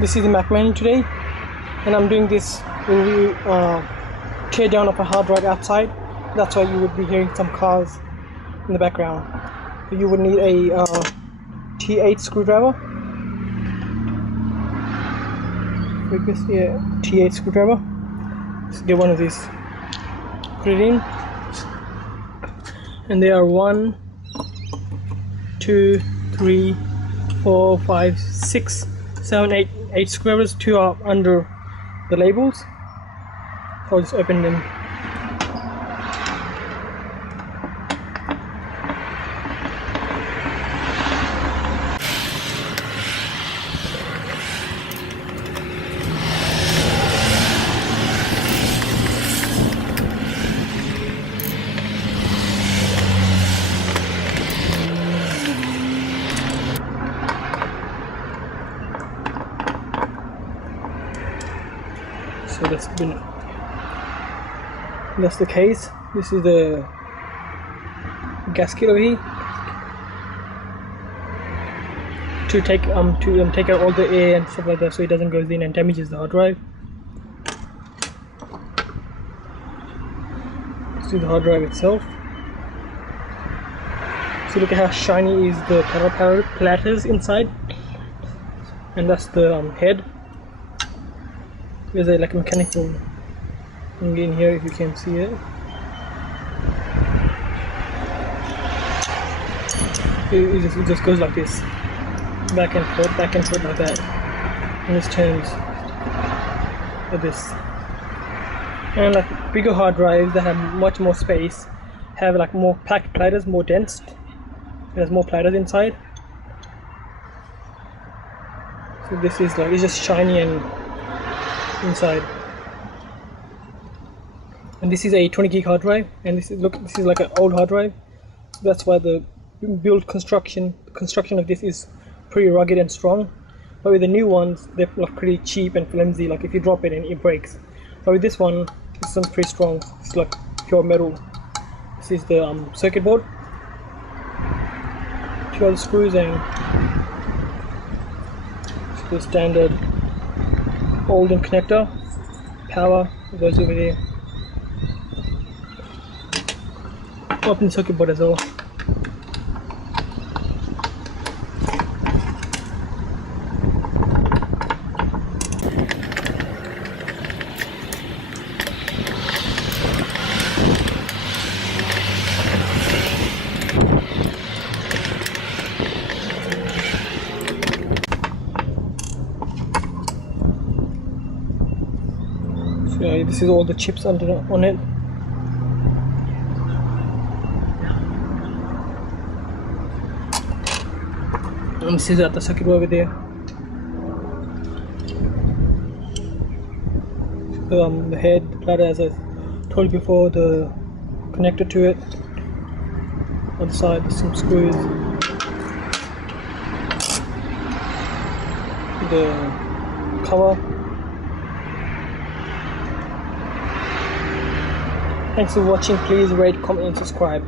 This is the Mac menu today, and I'm doing this review tear down of a hard drive outside. That's why you would be hearing some cars in the background. You would need a T8 screwdriver. Like this, yeah, T8 screwdriver. Let's get one of these. Put it in, and there are 1, 2, 3, 4, 5, 6, 7, 8 screwdrivers. 2 are under the labels. I'll just open them. So that's the case. This is the gasket over here to take out all the air and stuff like that, so it doesn't go in and damages the hard drive. This is the hard drive itself. So look at how shiny is the platters inside, and that's the head. There's like a mechanical thing in here, if you can see it. It just goes like this, back and forth like that, and this turns like this. And like bigger hard drives that have much more space have like more packed platters, more dense. There's more platters inside. So this is like, it's just shiny and inside. And this is a 20 gig hard drive, and this is like an old hard drive. That's why the construction of this is pretty rugged and strong. But with the new ones, they're like pretty cheap and flimsy. Like if you drop it and it breaks. But with this one, this one's pretty strong. It's like pure metal. This is the circuit board. 2 other screws and the standard Oldham connector. Power goes over there. Open the circuit board as well. So this is all the chips on it. And this is at the circuit over there. The head, the platter, as I told you before, the connector to it. On the side, there's some screws. The cover. Thanks for watching. Please rate, comment and subscribe.